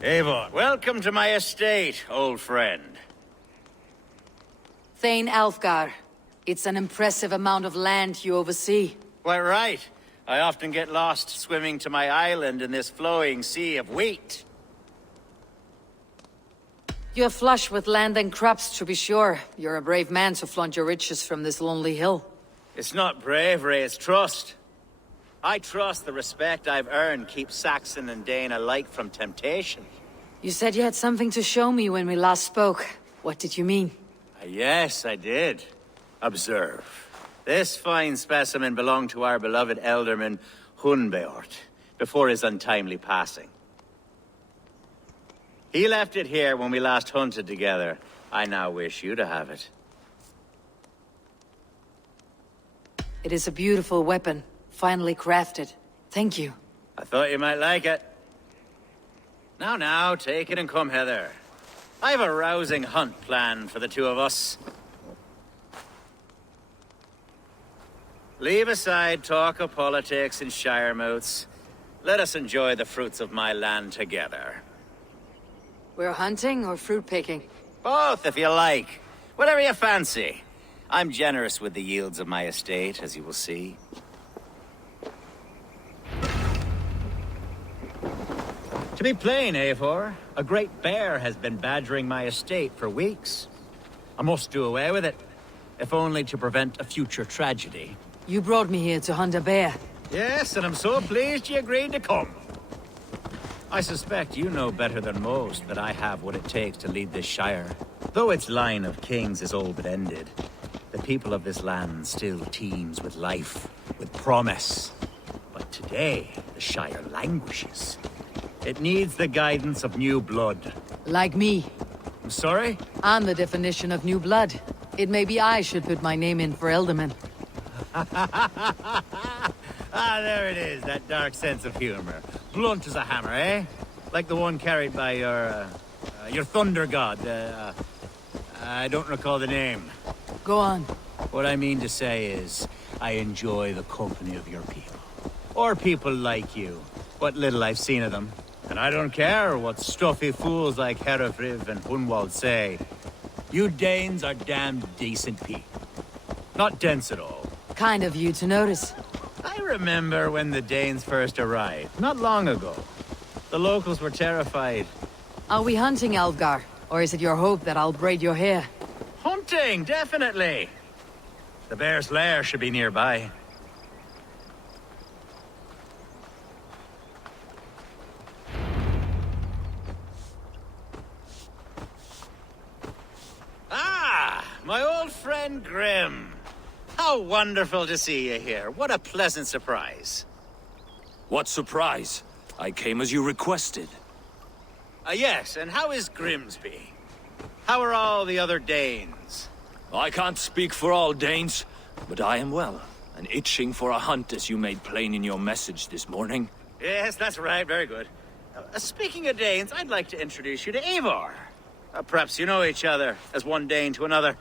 Eivor, welcome to my estate, old friend. Thane Alfgar. It's an impressive amount of land you oversee. Quite right. I often get lost swimming to my island in this flowing sea of wheat. You're flush with land and crops, to be sure. You're a brave man to flaunt your riches from this lonely hill. It's not bravery, it's trust. I trust the respect I've earned keeps Saxon and Dane alike from temptation. You said you had something to show me when we last spoke. What did you mean? Yes, I did. Observe. This fine specimen belonged to our beloved elderman, Hunbeort, before his untimely passing. He left it here when we last hunted together. I now wish you to have it. It is a beautiful weapon, finely crafted. Thank you. I thought you might like it. Now, take it and come hither. I have a rousing hunt planned for the two of us. Leave aside talk of politics and shire moats. Let us enjoy the fruits of my land together. We're hunting or fruit picking? Both, if you like. Whatever you fancy. I'm generous with the yields of my estate, as you will see. To be plain, Eivor, a great bear has been badgering my estate for weeks. I must do away with it, if only to prevent a future tragedy. You brought me here to hunt a bear. Yes, and I'm so pleased you agreed to come. I suspect you know better than most that I have what it takes to lead this shire. Though its line of kings is all but ended, the people of this land still teems with life, with promise. But today, the shire languishes. It needs the guidance of new blood. Like me. I'm sorry? I'm the definition of new blood. It may be I should put my name in for Elderman. Ah, there it is, that dark sense of humor. Blunt as a hammer, eh? Like the one carried by your thunder god. I don't recall the name. Go on. What I mean to say is, I enjoy the company of your people. Or people like you. What little I've seen of them. And I don't care what stuffy fools like Herefriv and Hunwald say. You Danes are damned decent people. Not dense at all. Kind of you to notice. I remember when the Danes first arrived, not long ago. The locals were terrified. Are we hunting, Alfgar? Or is it your hope that I'll braid your hair? Hunting, definitely. The bear's lair should be nearby. Ah, my old friend Grim. How wonderful to see you here. What a pleasant surprise. What surprise? I came as you requested. Yes, and how is Grimsby? How are all the other Danes? I can't speak for all Danes, but I am well, and itching for a hunt as you made plain in your message this morning. Yes, that's right. Very good. Speaking of Danes, I'd like to introduce you to Eivor. Perhaps you know each other, as one Dane to another.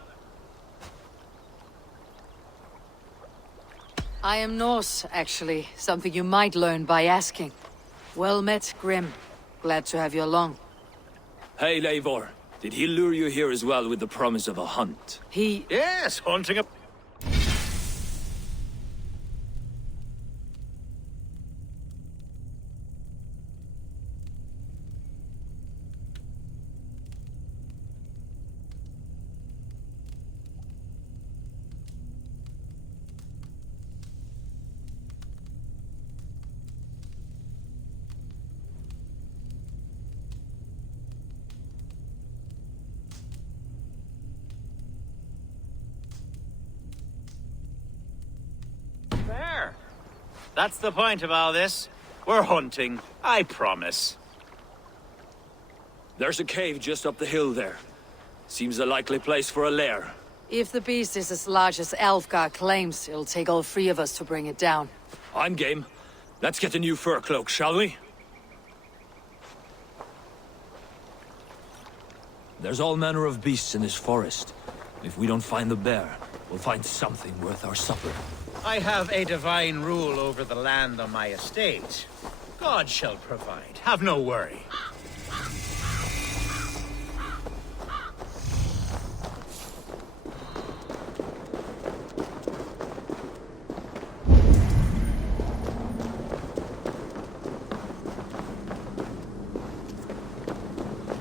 I am Norse, actually. Something you might learn by asking. Well met, Grim. Glad to have you along. Hey, Eivor. Did he lure you here as well with the promise of a hunt? He... Yes, hunting a... There. That's the point of all this. We're hunting, I promise. There's a cave just up the hill there. Seems a likely place for a lair. If the beast is as large as Alfgar claims, it'll take all three of us to bring it down. I'm game. Let's get a new fur cloak, shall we? There's all manner of beasts in this forest. If we don't find the bear, we'll find something worth our supper. I have a divine rule over the land on my estate. God shall provide. Have no worry.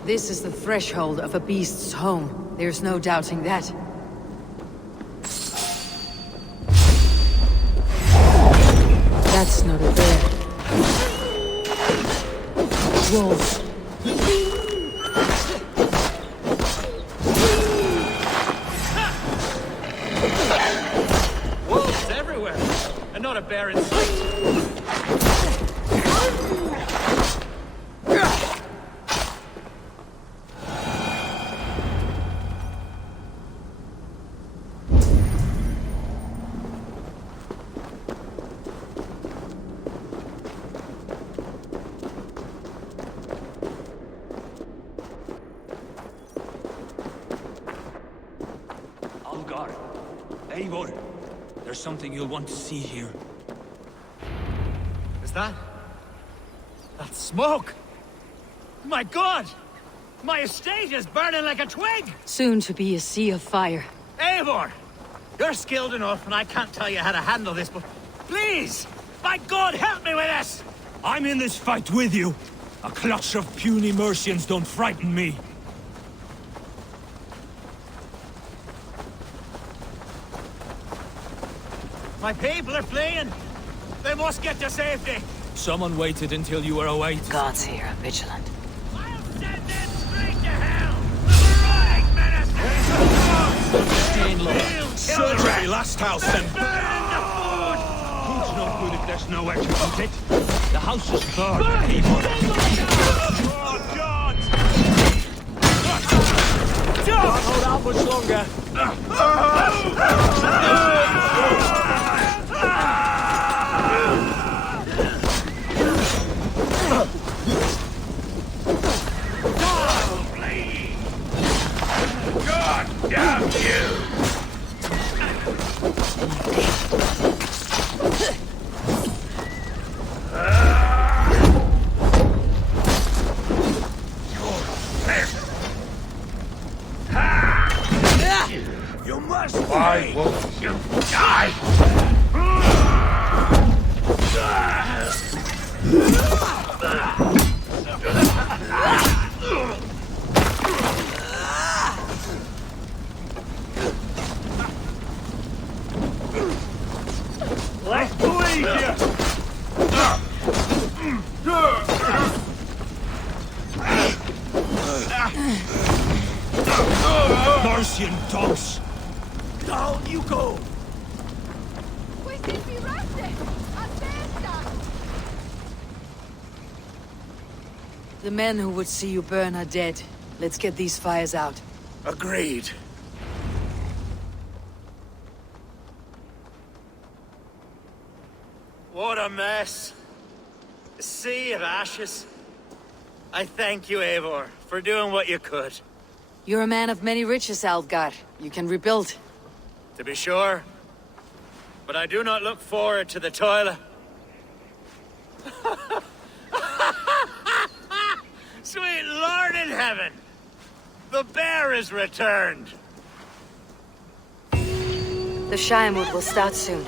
This is the threshold of a beast's home. There's no doubting that. That's not a bear. Wolves. Wolves everywhere, and not a bear in sight. Algar, Eivor, there's something you'll want to see here. Is that? That's smoke! My God! My estate is burning like a twig! Soon to be a sea of fire. Eivor! You're skilled enough, and I can't tell you how to handle this, but please! By God, help me with this! I'm in this fight with you. A clutch of puny Mercians don't frighten me. My people are fleeing! They must get to safety! Someone waited until you were away to... God's here, vigilant. I'll send them straight to hell! The marauding menace! Stay low. Surgery, last house, and... Burn the food! Food's no good if there's nowhere to put it. The house is burned, Eivor. Oh, God! Can't hold out much longer. God damn you! You must Why won't you die? Let's believe you! Mercian dogs! Down you go! The men who would see you burn are dead. Let's get these fires out. Agreed. What a mess. A sea of ashes. I thank you, Eivor, for doing what you could. You're a man of many riches, Algar. You can rebuild. To be sure. But I do not look forward to the toil. Sweet Lord in heaven! The bear is returned! The Shiremood will start soon.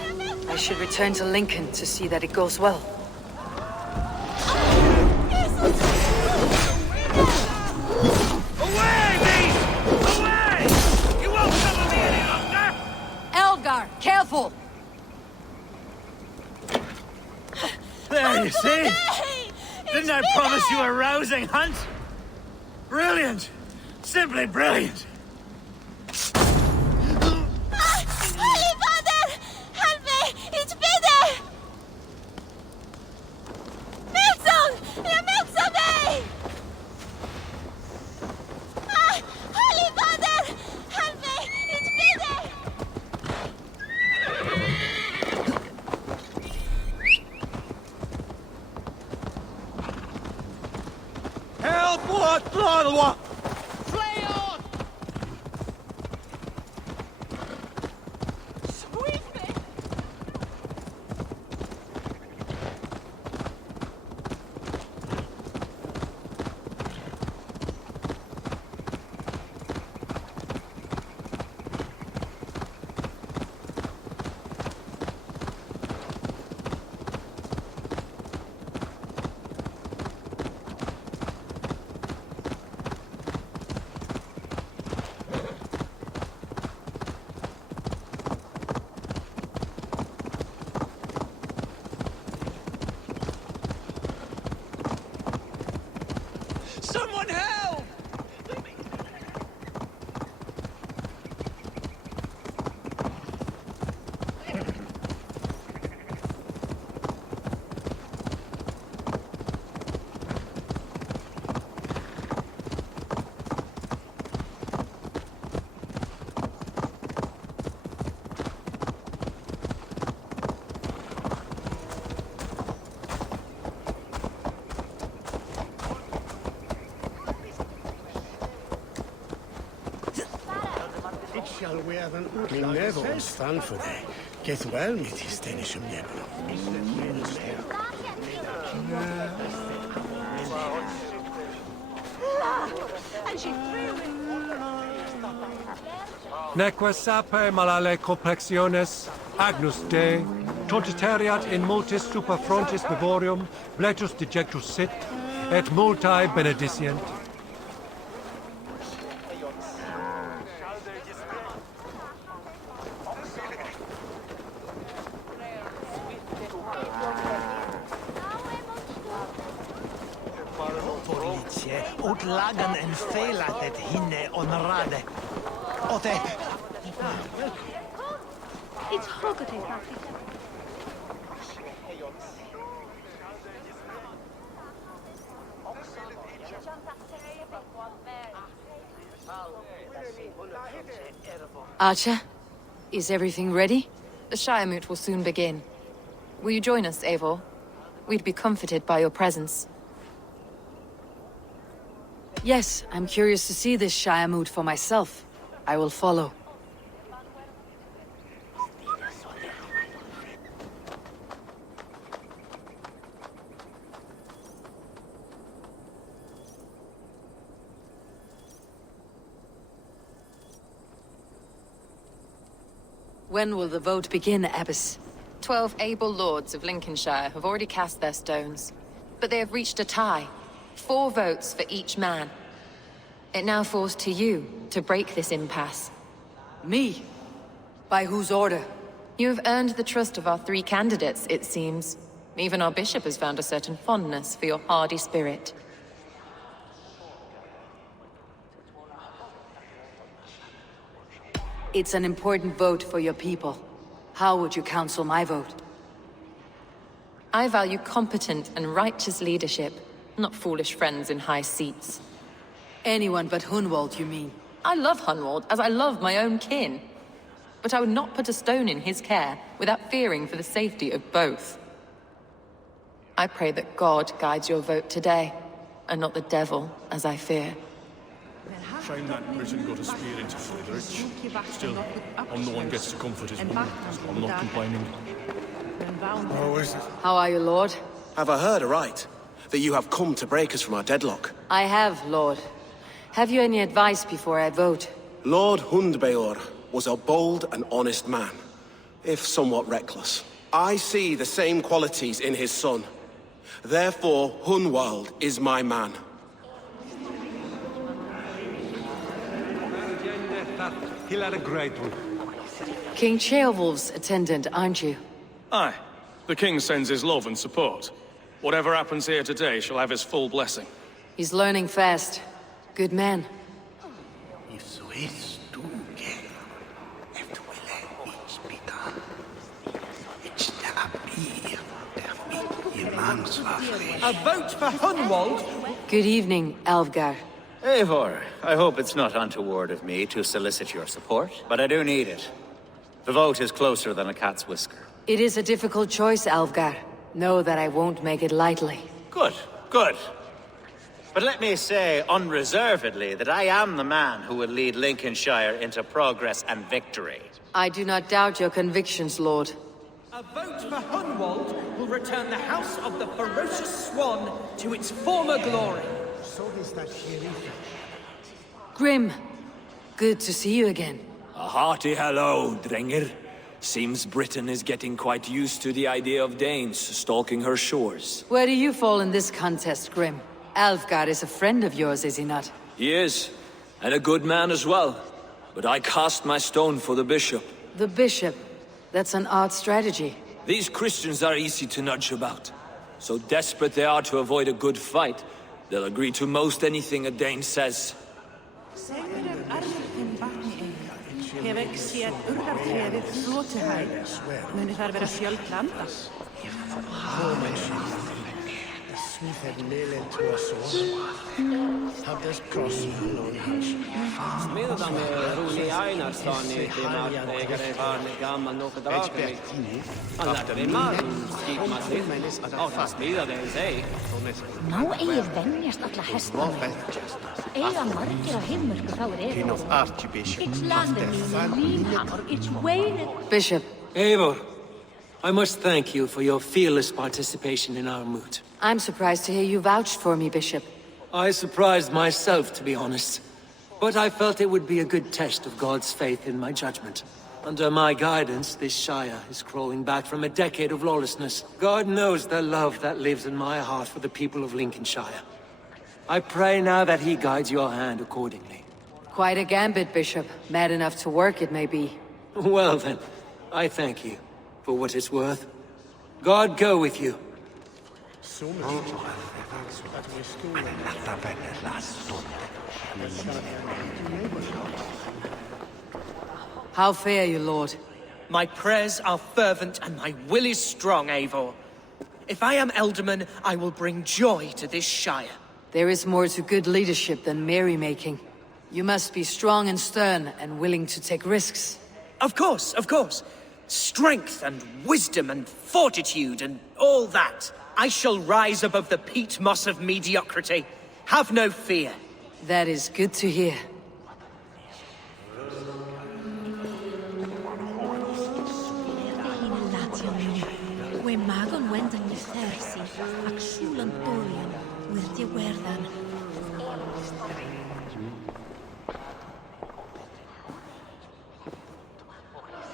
I should return to Lincoln to see that it goes well. Away, beast! Away! You won't trouble me any longer! Elgar, careful! There, you see? Didn't I promise you a rousing hunt? Brilliant! Simply brilliant! Holy Father! Help me! It's Peter! Milton! Ja, Milton mig! Holy Father! Help me! It's Peter! Help! What? What? Someone help! Shall we have an Min meddwl stand for thee. Get well mit his Danish nebel. Neque sape malale complexiones, agnus Dei, totiteriat in multis super frontis vivorium, bletus dejectus sit, et multae benedicient. Ut lagan en feilatet hinne honorade. Ote. It's Hogate, Archer, is everything ready? The Shiremoot will soon begin. Will you join us, Eivor? We'd be comforted by your presence. Yes, I'm curious to see this Shiremoot for myself. I will follow. When will the vote begin, Abbess? 12 able lords of Lincolnshire have already cast their stones, but they have reached a tie. 4 votes for each man. It now falls to you to break this impasse. Me? By whose order? You have earned the trust of our 3 candidates, it seems. Even our bishop has found a certain fondness for your hardy spirit. It's an important vote for your people. How would you counsel my vote? I value competent and righteous leadership, not foolish friends in high seats. Anyone but Hunwald, you mean? I love Hunwald as I love my own kin. But I would not put a stone in his care without fearing for the safety of both. I pray that God guides your vote today, and not the devil, as I fear. Shame that Britain got a spear into Friedrich. Still, I'm the one who gets to comfort his woman, so I'm not complaining. Oh, is it? How are you, Lord? Have I heard aright? That you have come to break us from our deadlock? I have, Lord. Have you any advice before I vote? Lord Hundbeor was a bold and honest man, if somewhat reckless. I see the same qualities in his son. Therefore, Hunwald is my man. King Ceolwulf's attendant, aren't you? Aye. The king sends his love and support. Whatever happens here today shall have his full blessing. He's learning fast. Good man. If so is du gel, efter ville spita. It's the abir, der mannswaffe. A vote for Hunwald? Good evening, Alvgar. Eivor, I hope it's not untoward of me to solicit your support, but I do need it. The vote is closer than a cat's whisker. It is a difficult choice, Alvgar. Know that I won't make it lightly. Good, good. But let me say unreservedly that I am the man who will lead Lincolnshire into progress and victory. I do not doubt your convictions, Lord. A vote for Hunwald will return the House of the Ferocious Swan to its former glory. So is that sheriff. Grim, good to see you again. A hearty hello, Drenger. Seems Britain is getting quite used to the idea of Danes stalking her shores. Where do you fall in this contest, Grim? Alvgar is a friend of yours, is he not? He is, and a good man as well. But I cast my stone for the bishop. The bishop? That's an odd strategy. These Christians are easy to nudge about. So desperate they are to avoid a good fight, They'll agree to most anything a Dane says. Hefek séð urðartréðið Þvotihæð. Muni þar vera fjöld landa. The Smith had nailed to a sword. Have this crossman on house. Smiðan Rúni Einarssoni til markægari var gammal nokkuð dagari. Hann lærði maður skipmasið á það smiðaði seg. Má eigið venjast alla hestana. Eiga margir á heimurku þá King of Archbishop. It's landed in Línhamar. It's waited. Bishop. Eivor, I must thank you for your fearless participation in our moot. I'm surprised to hear you vouched for me, Bishop. I surprised myself, to be honest. But I felt it would be a good test of God's faith in my judgment. Under my guidance, this Shire is crawling back from a decade of lawlessness. God knows the love that lives in my heart for the people of Lincolnshire. I pray now that he guides your hand accordingly. Quite a gambit, Bishop. Mad enough to work, it may be. Well then, I thank you for what it's worth. God go with you. How fare you, Lord? My prayers are fervent and my will is strong, Eivor. If I am Elderman, I will bring joy to this Shire. There is more to good leadership than merrymaking. You must be strong and stern and willing to take risks. Of course, of course. Strength and wisdom and fortitude and all that. I shall rise above the peat moss of mediocrity. Have no fear. That is good to hear.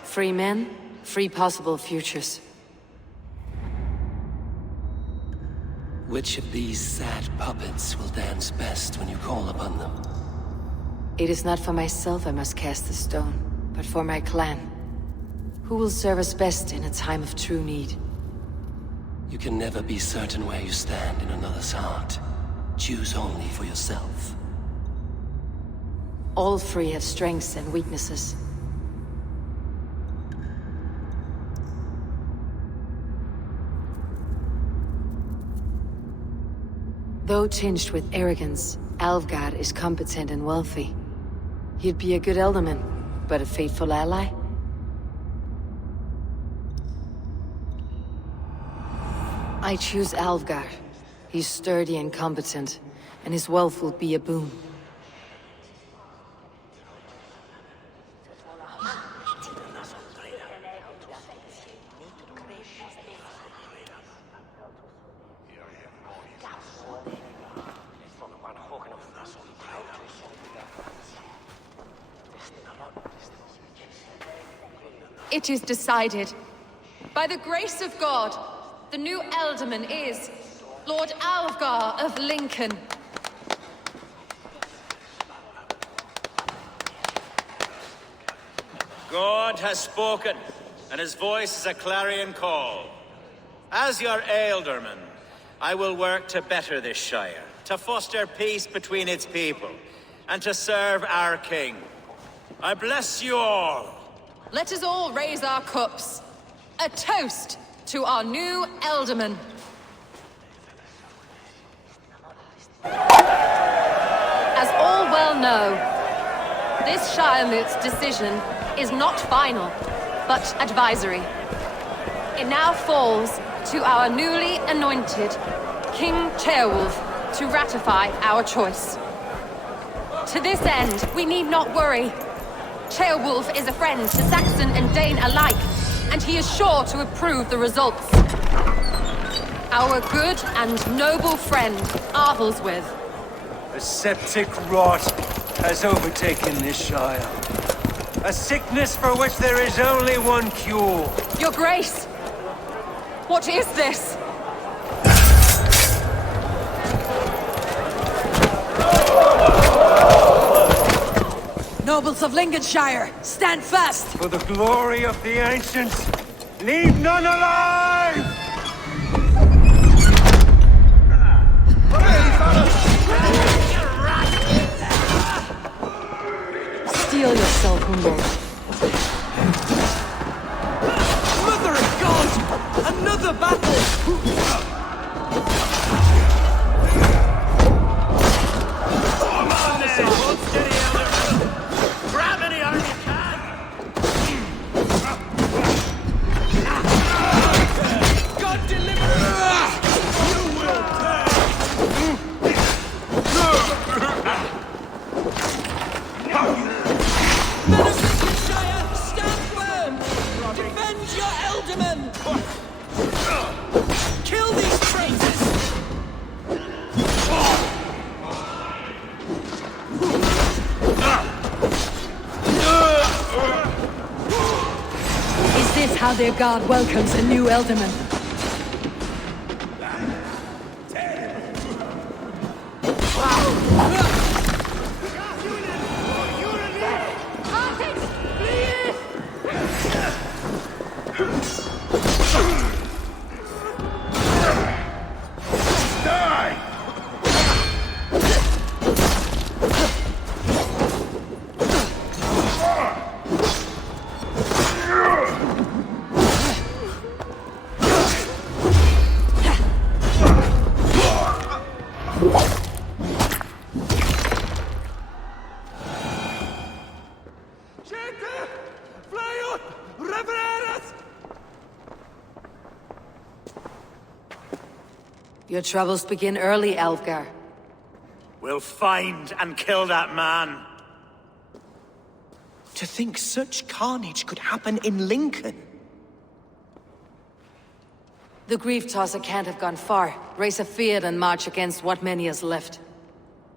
Free men, free possible futures. Which of these sad puppets will dance best when you call upon them? It is not for myself I must cast the stone, but for my clan. Who will serve us best in a time of true need? You can never be certain where you stand in another's heart. Choose only for yourself. All three have strengths and weaknesses. Though tinged with arrogance, Alvgard is competent and wealthy. He'd be a good Elderman, but a faithful ally? I choose Alvgard. He's sturdy and competent, and his wealth will be a boon. It is decided. By the grace of God, the new Elderman is Lord Alvgar of Lincoln. God has spoken, and his voice is a clarion call. As your Ealdorman, I will work to better this Shire, to foster peace between its people, and to serve our king. I bless you all. Let us all raise our cups. A toast to our new Elderman. As all well know, this Shiremoot's decision is not final, but advisory. It now falls to our newly anointed King Ceolwulf to ratify our choice. To this end, we need not worry. Ceolwulf is a friend to Saxon and Dane alike, and he is sure to approve the results. Our good and noble friend, Arthelswith. A septic rot has overtaken this Shire. A sickness for which there is only one cure. Your Grace! What is this? Nobles of Lincolnshire, stand fast! For the glory of the ancients, leave none alive! Hey, fellas! their god welcomes a new Elderman. Your troubles begin early, Alfgar. We'll find and kill that man. To think such carnage could happen in Lincoln. The Grief Tosser can't have gone far. Raise a field and march against what many is left.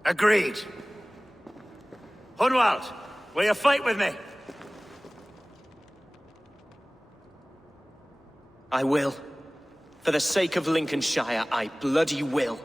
Agreed. Hunwald, will you fight with me? I will. For the sake of Lincolnshire, I bloody will.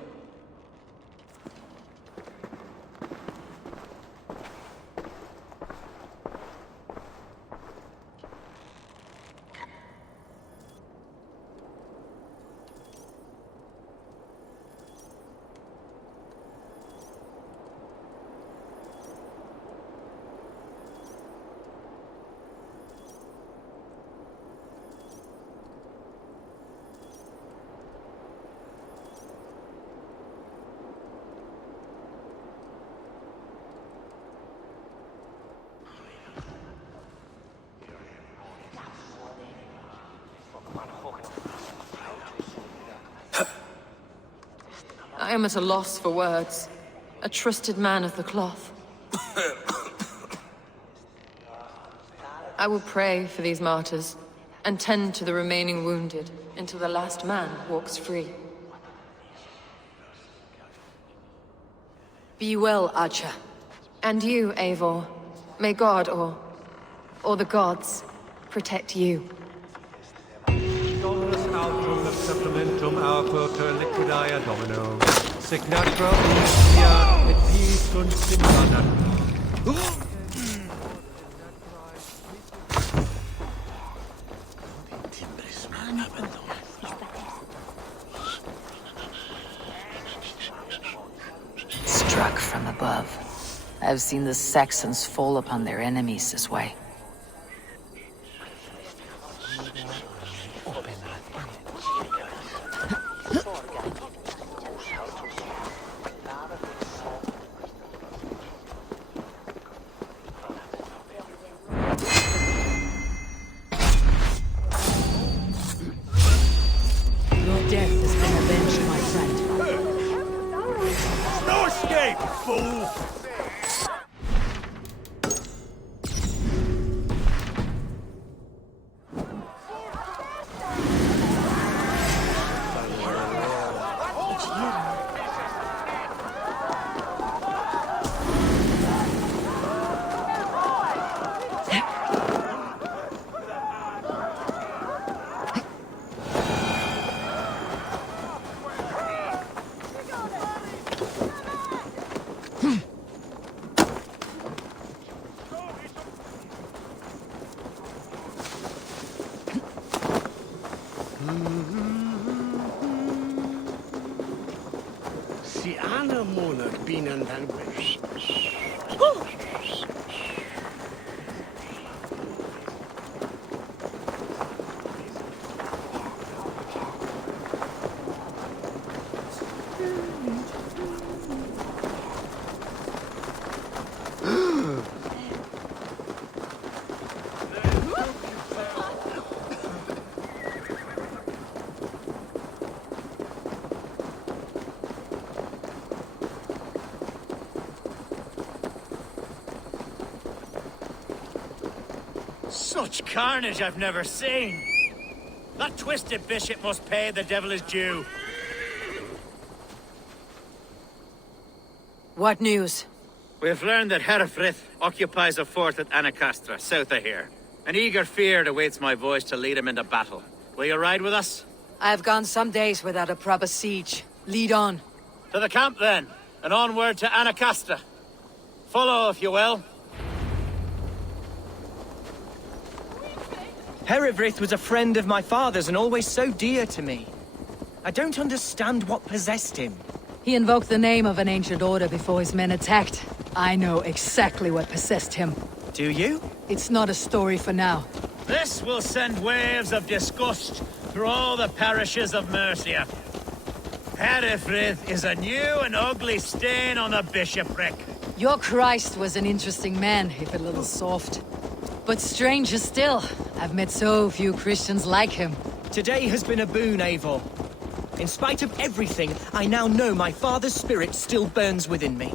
I am at a loss for words. A trusted man of the cloth. I will pray for these martyrs, and tend to the remaining wounded, until the last man walks free. Be well, Archer. And you, Eivor. May God, or the gods, protect you. Dominus altrum supplementum aufer per liquidia domino. Signatra unia et pis sunt simulana. Struck from above. I've seen the Saxons fall upon their enemies this way. Your death has been avenged, my friend. No escape, fool! Si Anna Monarch binnen dan Such carnage I've never seen. That twisted bishop must pay the devil his due. What news? We've learned that Herefrith occupies a fort at Anacastra, south of here. An eager fear awaits my voice to lead him into battle. Will you ride with us? I've gone some days without a proper siege. Lead on. To the camp, then, and onward to Anacasta. Follow, if you will. Herewrith was a friend of my father's and always so dear to me. I don't understand what possessed him. He invoked the name of an ancient order before his men attacked. I know exactly what possessed him. Do you? It's not a story for now. This will send waves of disgust through all the parishes of Mercia. Herefrith is a new and ugly stain on the bishopric. Your Christ was an interesting man, if a little soft. But stranger still, I've met so few Christians like him. Today has been a boon, Eivor. In spite of everything, I now know my father's spirit still burns within me.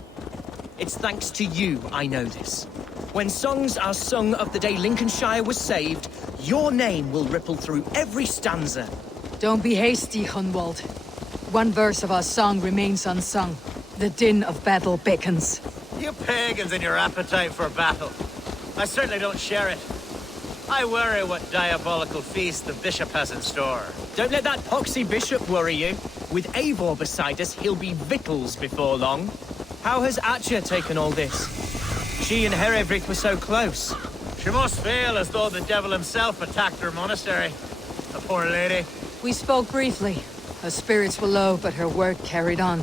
It's thanks to you I know this. When songs are sung of the day Lincolnshire was saved, your name will ripple through every stanza. Don't be hasty, Hunwald. One verse of our song remains unsung. The din of battle beckons. You pagans and your appetite for battle. I certainly don't share it. I worry what diabolical feast the bishop has in store. Don't let that poxy bishop worry you. With Eivor beside us, he'll be victuals before long. How has Atcha taken all this? She and Herewrith were so close. She must feel as though the devil himself attacked her monastery. The poor lady. We spoke briefly. Her spirits were low, but her work carried on.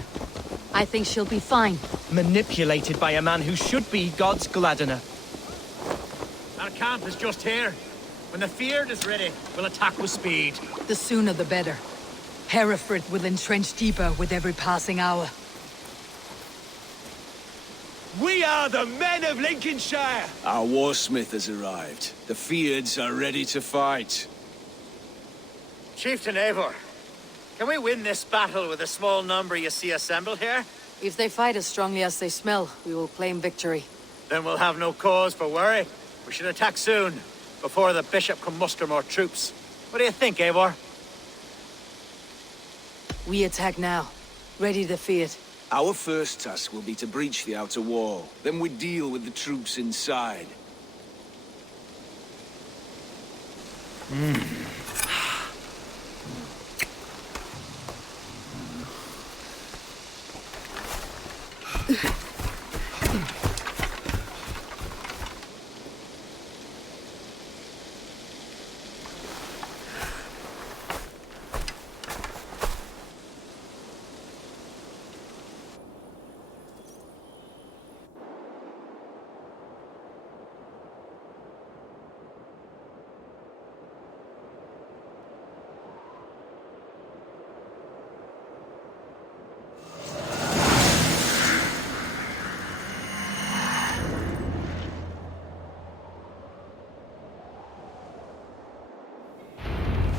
I think she'll be fine. Manipulated by a man who should be God's gladdener. Our camp is just here. When the Feared is ready, we'll attack with speed. The sooner the better. Hereford will entrench deeper with every passing hour. We are the men of Lincolnshire! Our warsmith has arrived. The Feards are ready to fight. Chieftain Eivor, can we win this battle with the small number you see assembled here? If they fight as strongly as they smell, we will claim victory. Then we'll have no cause for worry. We should attack soon, before the bishop can muster more troops. What do you think, Eivor? We attack now. Ready to fear. Our first task will be to breach the outer wall. Then we deal with the troops inside.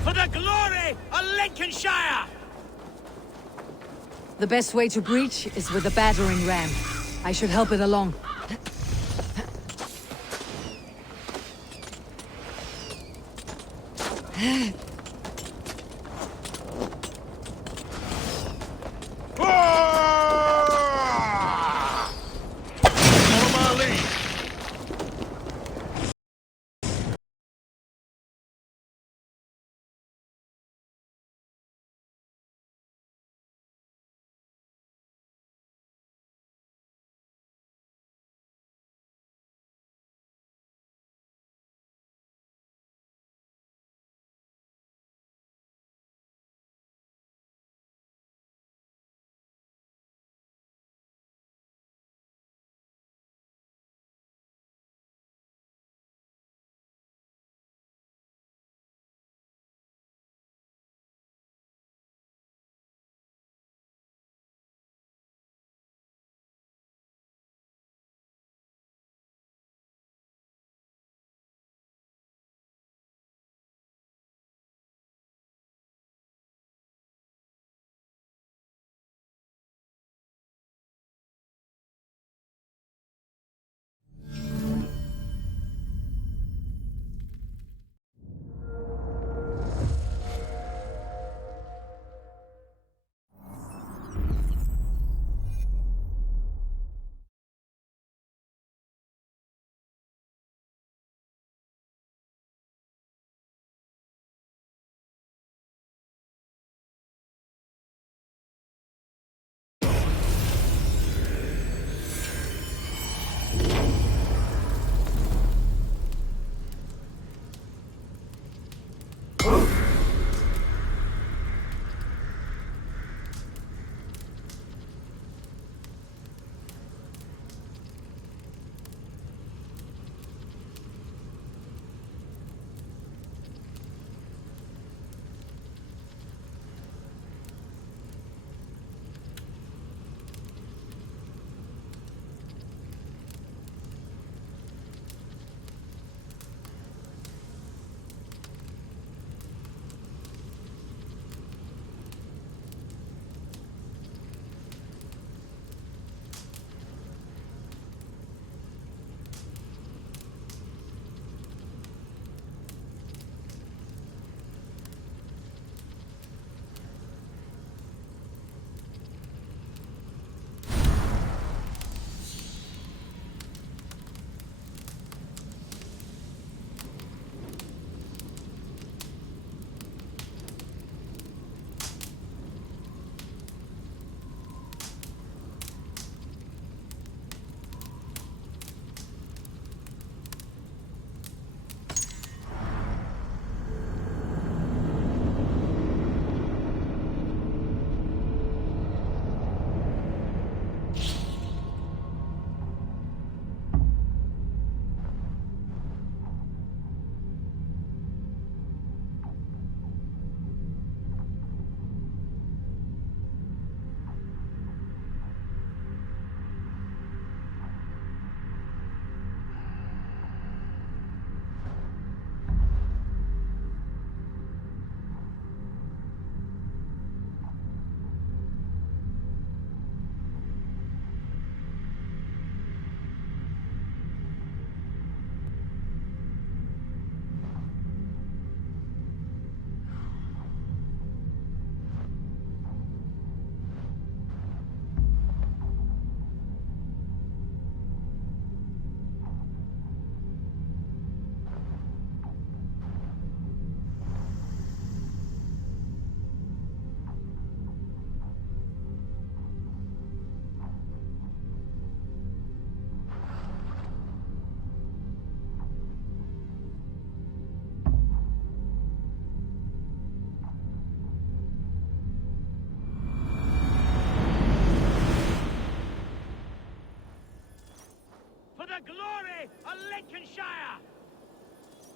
For the glory of Lincolnshire! The best way to breach is with a battering ram. I should help it along.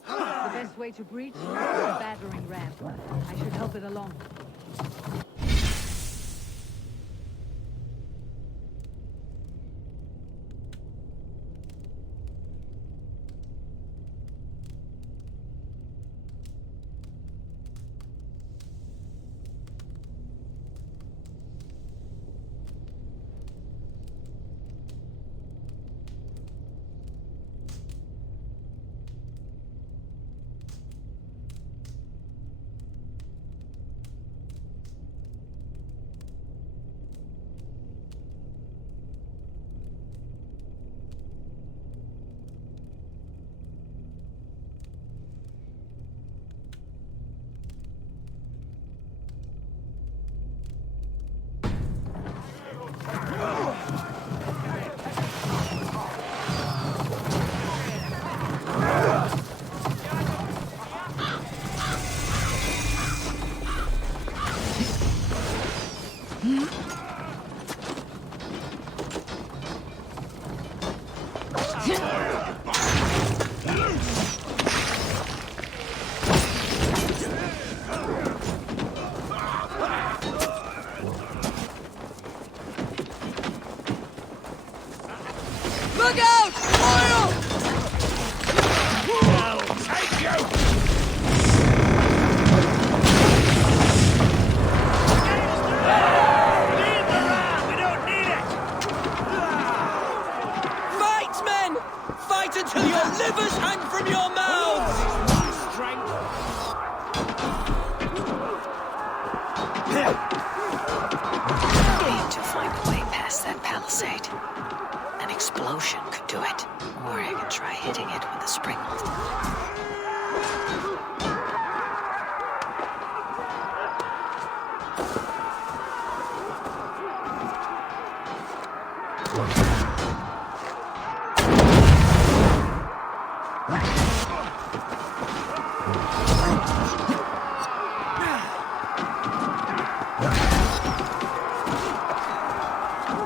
The best way to breach is a battering ram. I should help it along. Look out! Oil! I'll take you! Leave the ram! We don't need it! Fight, men! Fight until your livers hang from your mouths! We need to find a way past that palisade. An explosion could do it. Or I can try hitting it with a springbolt.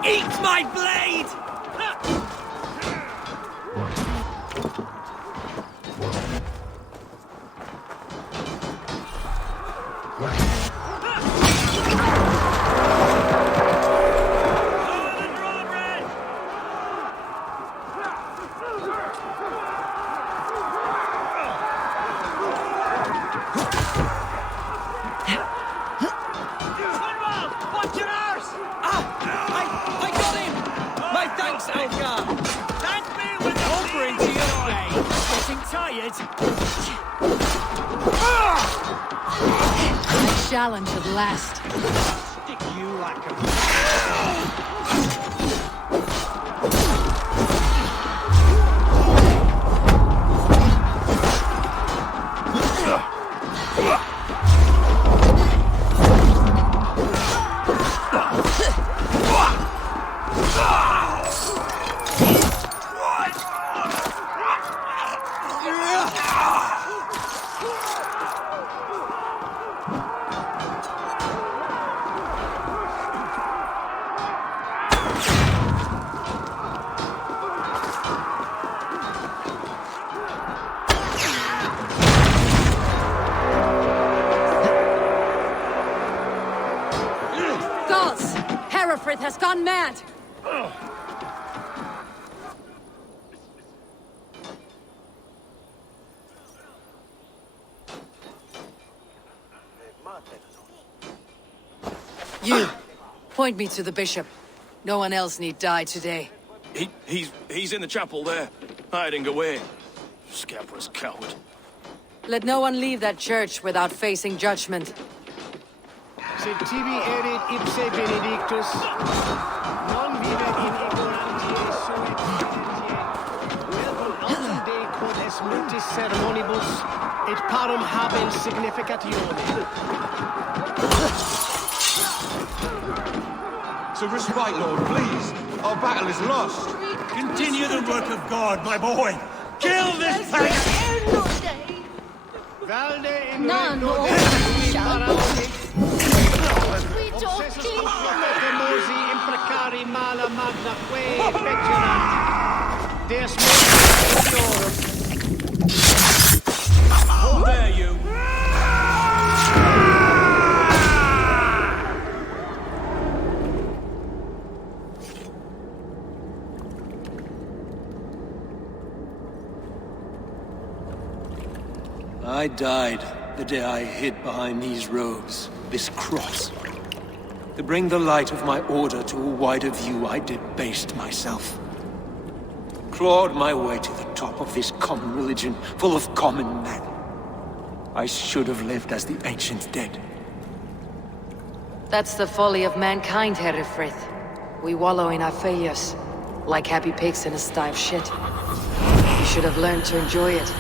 Eat my blade! Watch your arse! I got him! My thanks, Algar! Thank me with the Over into your way! Getting tired? A challenge at last. Stick you like a... Gods! Herefrith has gone mad! You! Point me to the bishop. No one else need die today. He's in the chapel there, hiding away. Scabrous coward. Let no one leave that church without facing judgment. Sed tibi erit ipse benedictus, non vivet in ignorantiae sumit silentiae, welcum de quod es multis sermonibus, et parum habent significatione. To respite, Lord, please. Our battle is lost. Continue the work of God, my boy! Kill this pagan! Valde in No, no. obsessus famosi imprecari mala magna que fecerat. Hold there, you! I died the day I hid behind these robes, this cross. To bring the light of my order to a wider view, I debased myself. Clawed my way to the top of this common religion, full of common men. I should have lived as the ancient dead. That's the folly of mankind, Herefrith. We wallow in our failures, like happy pigs in a sty of shit. You should have learned to enjoy it.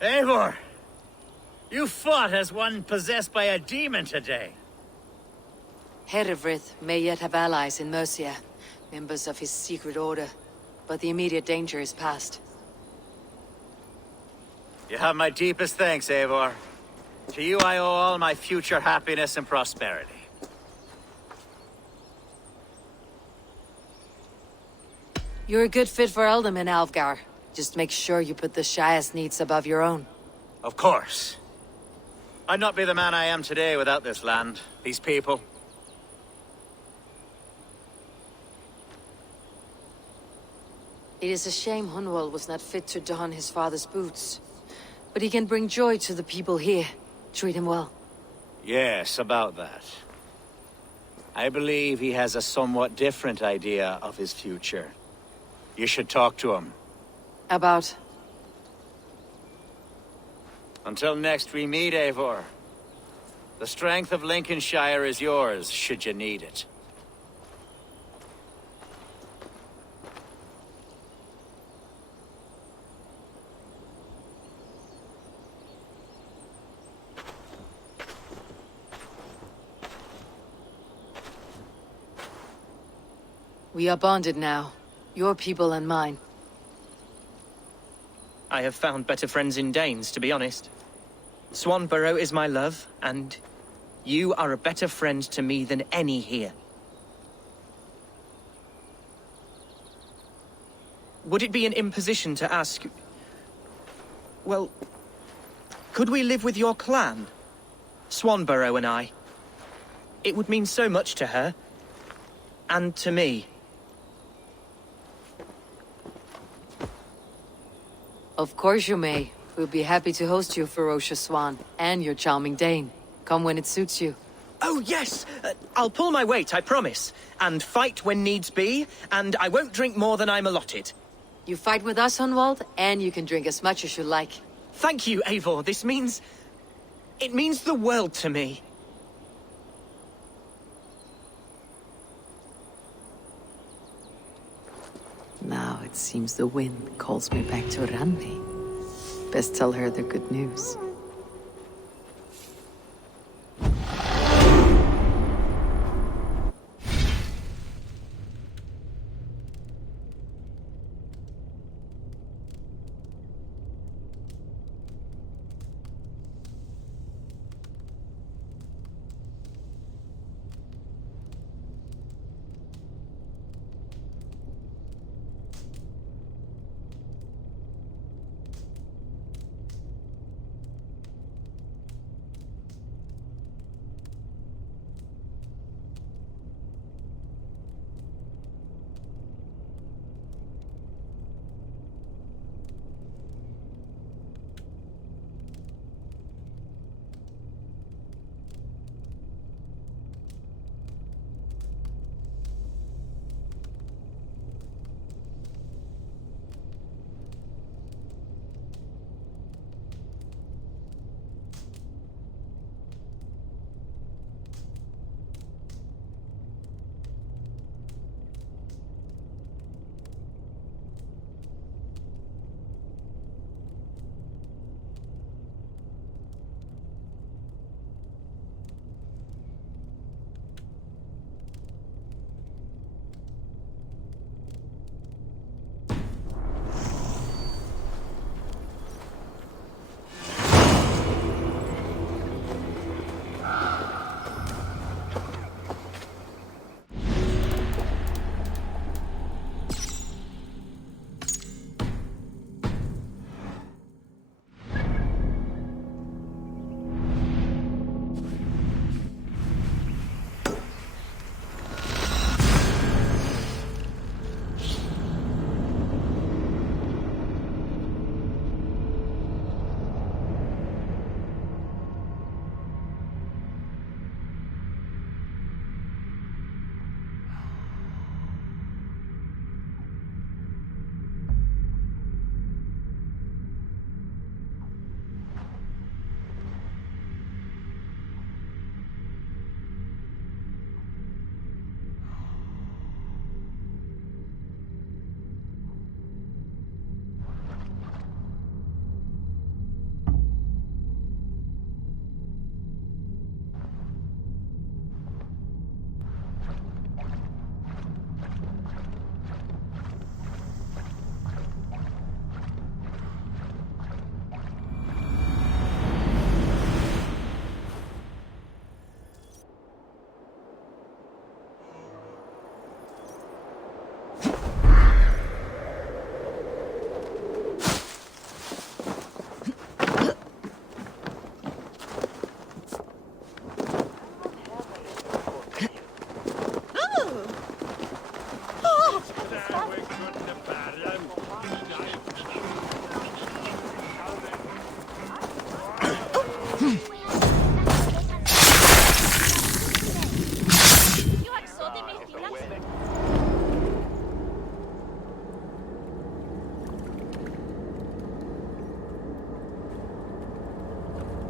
Eivor! You fought as one possessed by a demon today. Herefrith may yet have allies in Mercia, members of his secret order, but the immediate danger is past. You have my deepest thanks, Eivor. To you I owe all my future happiness and prosperity. You're a good fit for Ealdorman, Alvgar. Just make sure you put the Shire's needs above your own. Of course. I'd not be the man I am today without this land, these people. It is a shame Hunwald was not fit to don his father's boots. But he can bring joy to the people here. Treat him well. Yes, about that. I believe he has a somewhat different idea of his future. You should talk to him. About? Until next we meet, Eivor. The strength of Lincolnshire is yours, should you need it. We are bonded now. Your people and mine. I have found better friends in Danes, to be honest. Swanborough is my love, and you are a better friend to me than any here. Would it be an imposition to ask... Well, could we live with your clan? Swanborough and I. It would mean so much to her. And to me. Of course you may. We'll be happy to host you, ferocious Swan, and your charming Dane. Come when it suits you. Oh, yes! I'll pull my weight, I promise. And fight when needs be, and I won't drink more than I'm allotted. You fight with us, Hunwald, and you can drink as much as you like. Thank you, Eivor. This means... it means the world to me. Now it seems the wind calls me back to Randi. Best tell her the good news.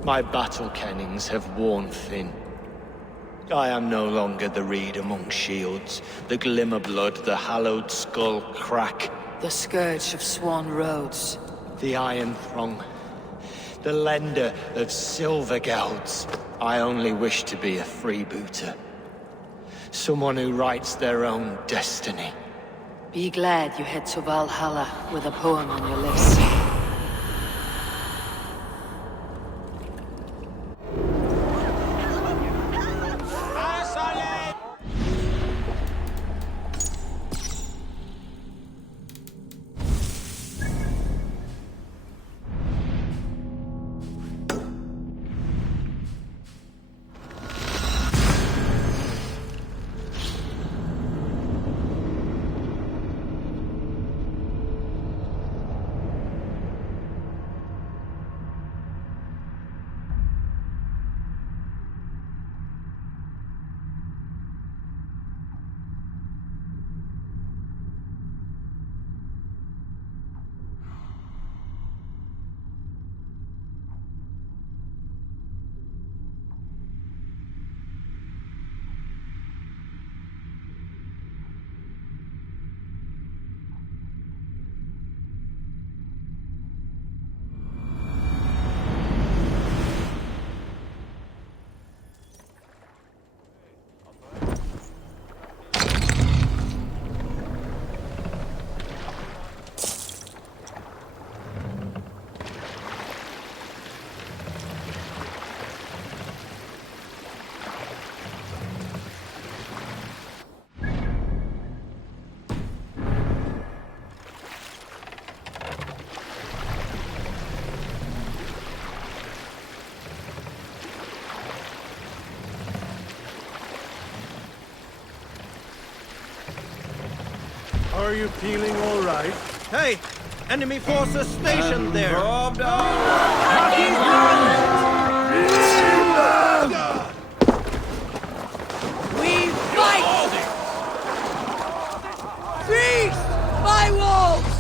My battle kennings have worn thin. I am no longer the reed among shields, the glimmer blood, the hallowed skull crack. The scourge of Swan Roads. The Iron Throng. The lender of silver gelds. I only wish to be a freebooter. Someone who writes their own destiny. Be glad you head to Valhalla with a poem on your lips. Are you feeling all right? Hey! Enemy forces stationed there! We fight! Feast my wolves!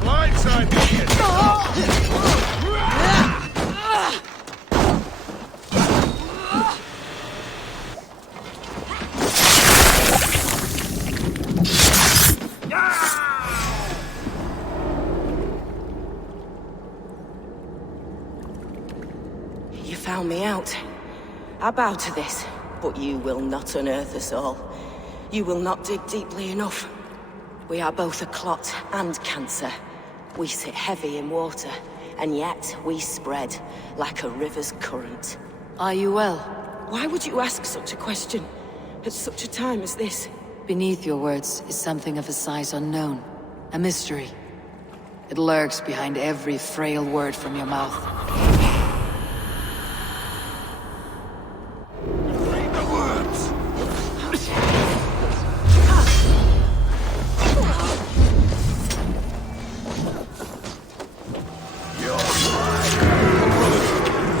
Blindside me! You found me out. I bow to this, but you will not unearth us all. You will not dig deeply enough. We are both a clot and cancer. We sit heavy in water, and yet we spread like a river's current. Are you well? Why would you ask such a question at such a time as this? Beneath your words is something of a size unknown. A mystery. It lurks behind every frail word from your mouth.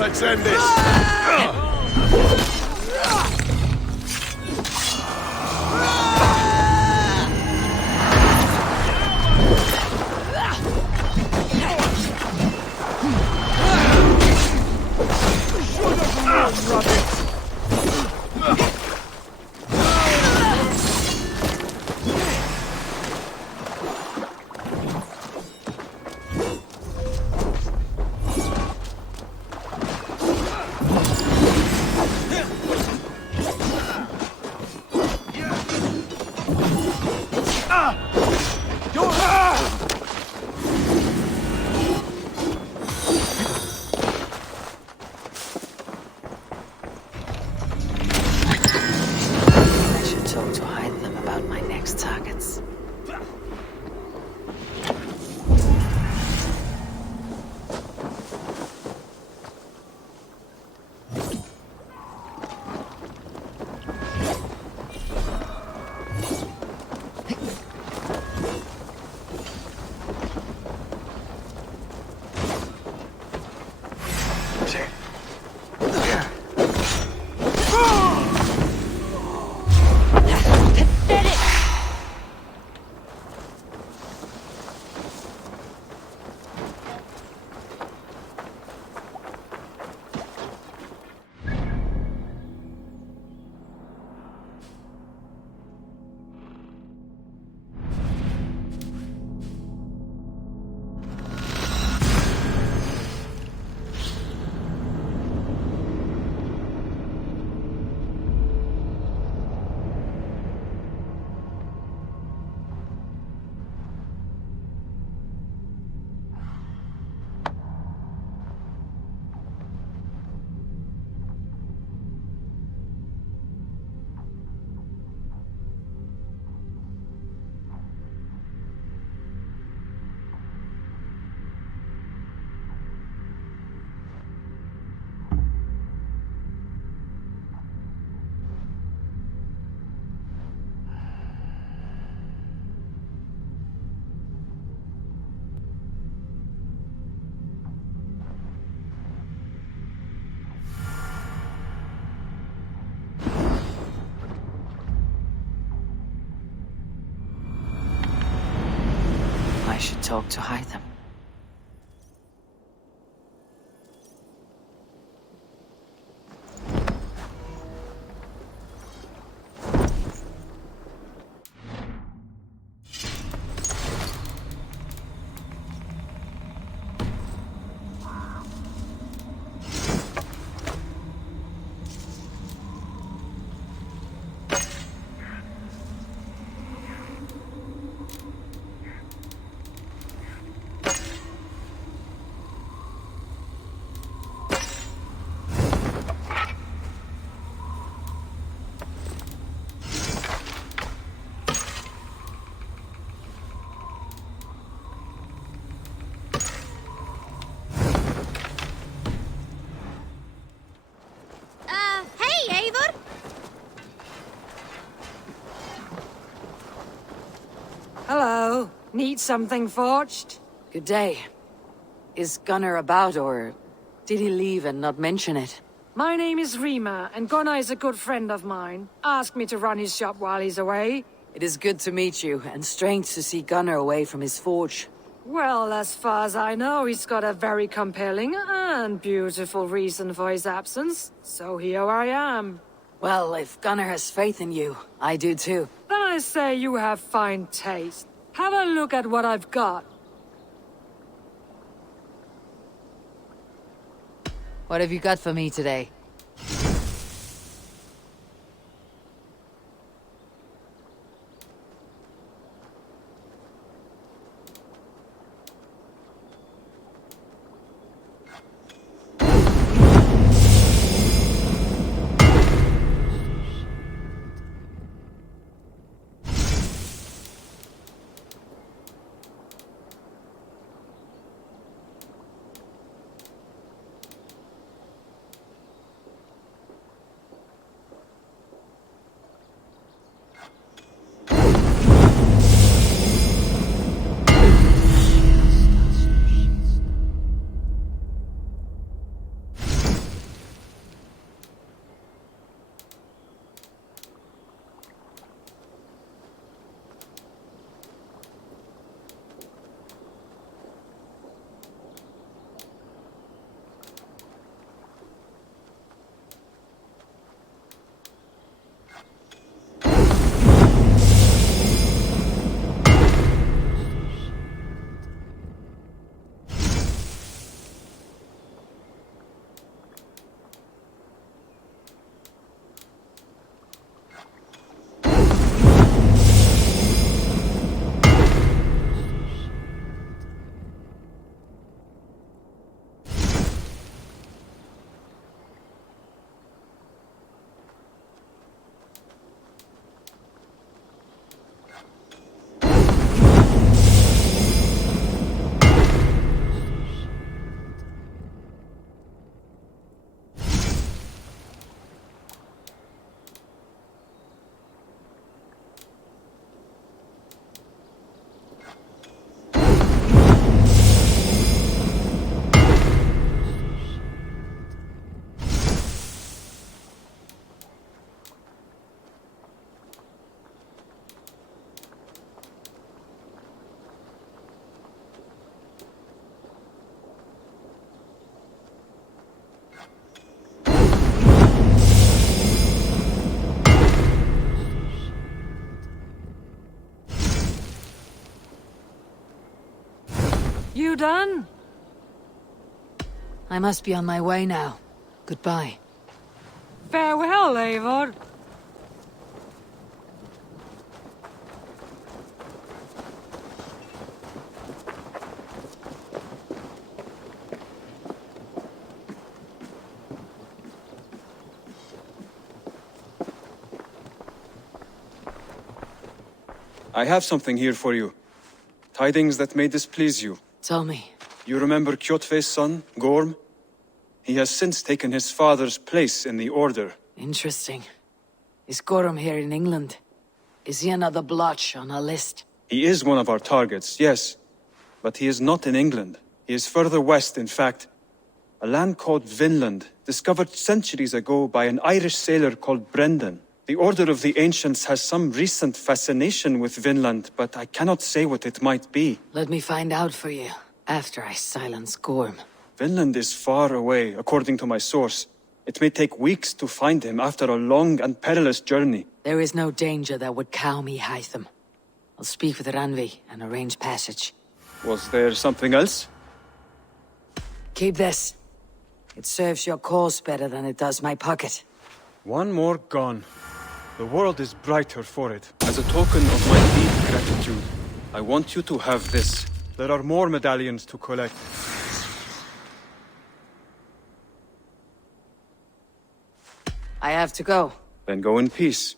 Let's end this! talk to hide them. Hey, Eivor! Hello. Need something forged? Good day. Is Gunnar about, or did he leave and not mention it? My name is Rima, and Gunnar is a good friend of mine. Asked me to run his shop while he's away. It is good to meet you, and strange to see Gunnar away from his forge. Well, as far as I know, he's got a very compelling and beautiful reason for his absence. So here I am. Well, if Gunnar has faith in you, I do too. Then I say you have fine taste. Have a look at what I've got. What have you got for me today? You done? I must be on my way now. Goodbye. Farewell, Eivor. I have something here for you. Tidings that may displease you. Tell me. You remember Kjotve's son, Gorm? He has since taken his father's place in the Order. Interesting. Is Gorm here in England? Is he another blotch on our list? He is one of our targets, yes. But he is not in England. He is further west, in fact. A land called Vinland, discovered centuries ago by an Irish sailor called Brendan. The Order of the Ancients has some recent fascination with Vinland, but I cannot say what it might be. Let me find out for you, after I silence Gorm. Vinland is far away, according to my source. It may take weeks to find him after a long and perilous journey. There is no danger that would cow me, Hytham. I'll speak with Ranvi and arrange passage. Was there something else? Keep this. It serves your cause better than it does my pocket. One more gone. The world is brighter for it. As a token of my deep gratitude, I want you to have this. There are more medallions to collect. I have to go. Then go in peace.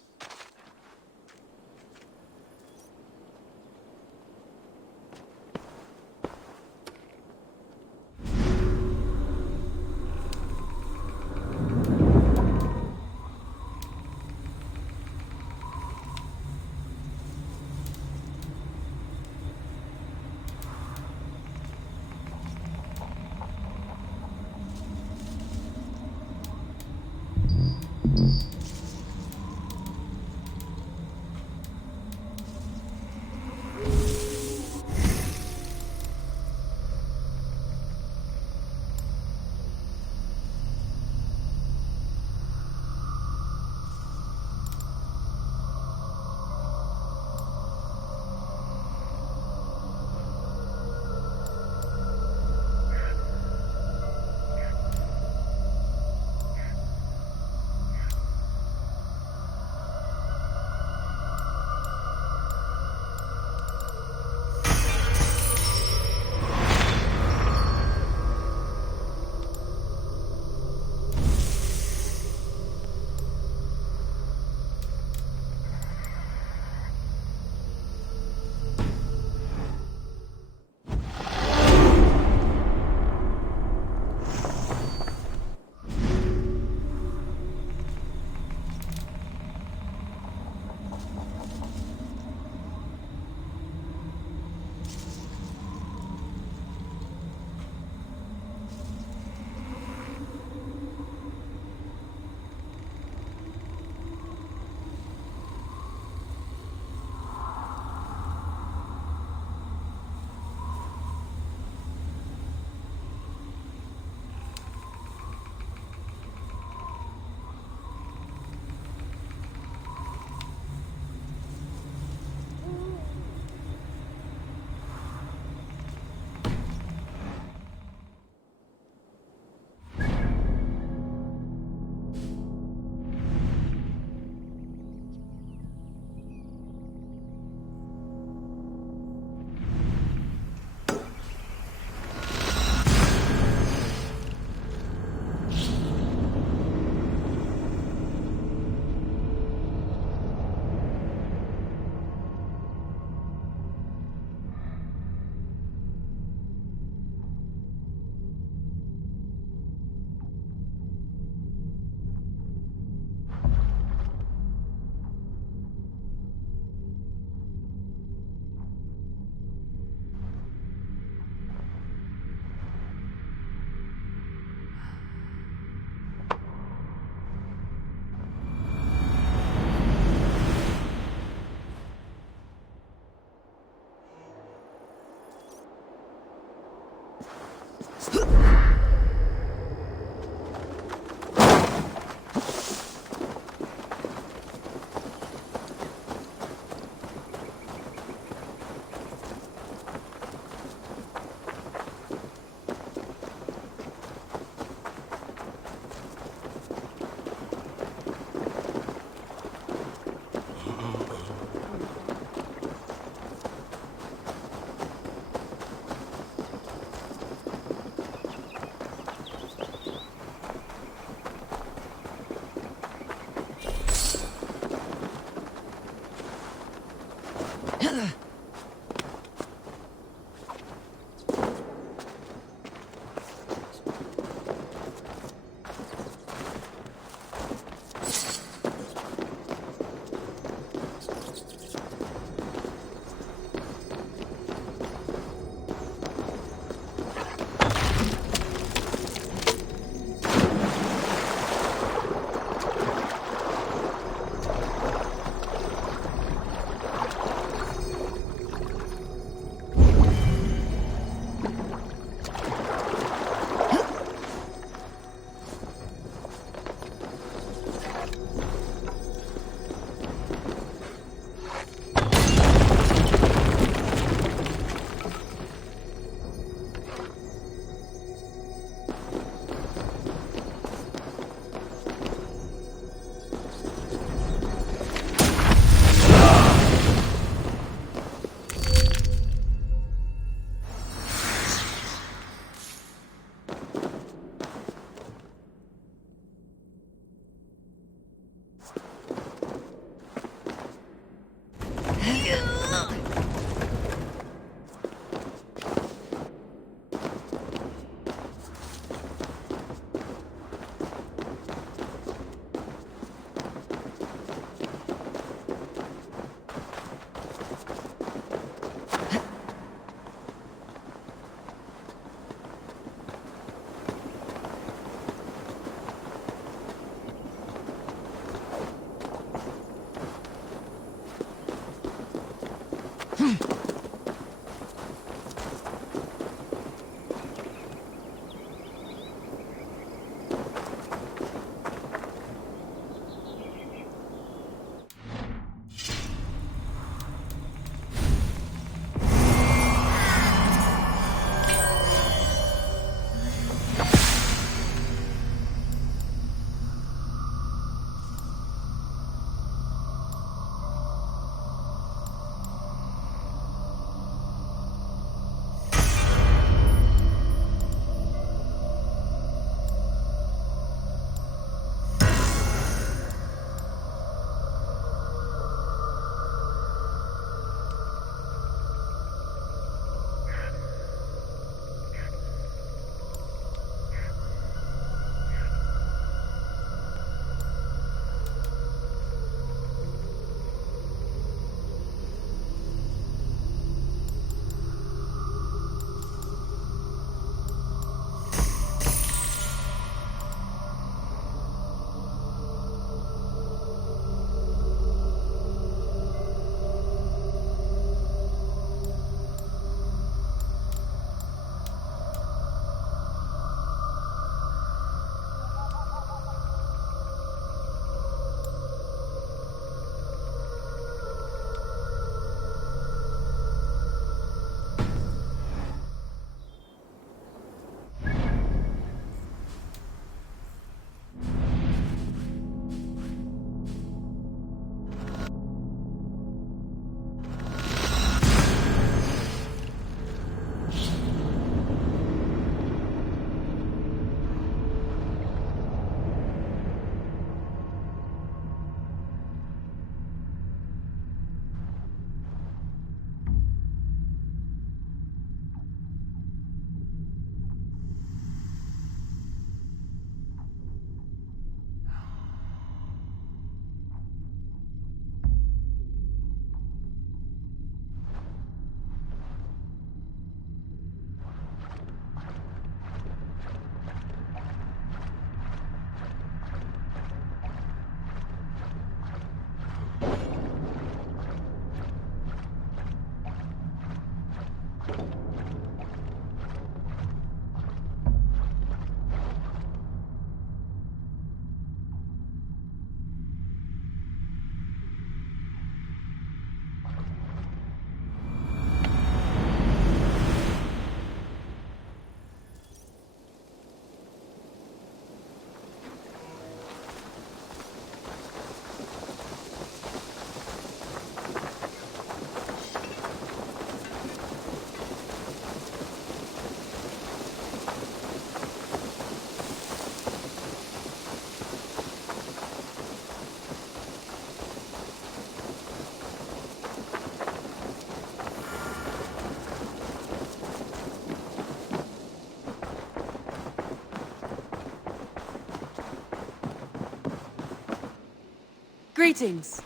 Greetings.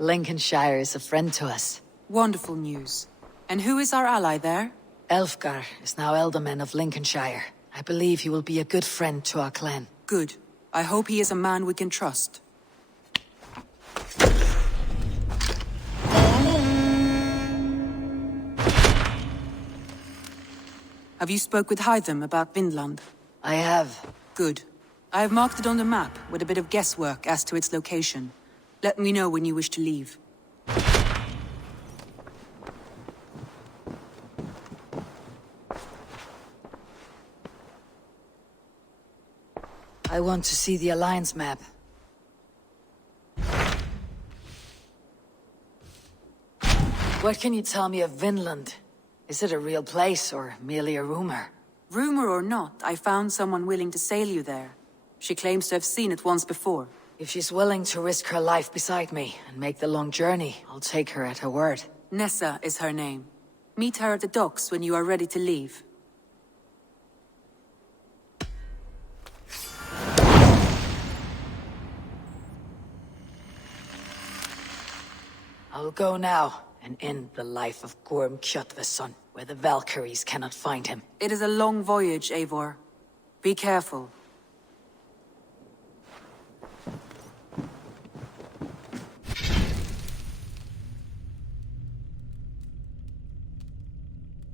Lincolnshire is a friend to us. Wonderful news. And who is our ally there? Elfgar is now Ealdorman of Lincolnshire. I believe he will be a good friend to our clan. Good. I hope he is a man we can trust. Have you spoke with Hytham about Vinland? I have. Good. I have marked it on the map with a bit of guesswork as to its location. Let me know when you wish to leave. I want to see the Alliance map. What can you tell me of Vinland? Is it a real place or merely a rumor? Rumor or not, I found someone willing to sail you there. She claims to have seen it once before. If she's willing to risk her life beside me and make the long journey, I'll take her at her word. Nessa is her name. Meet her at the docks when you are ready to leave. I'll go now and end the life of Gorm Kjotveson, where the Valkyries cannot find him. It is a long voyage, Eivor. Be careful.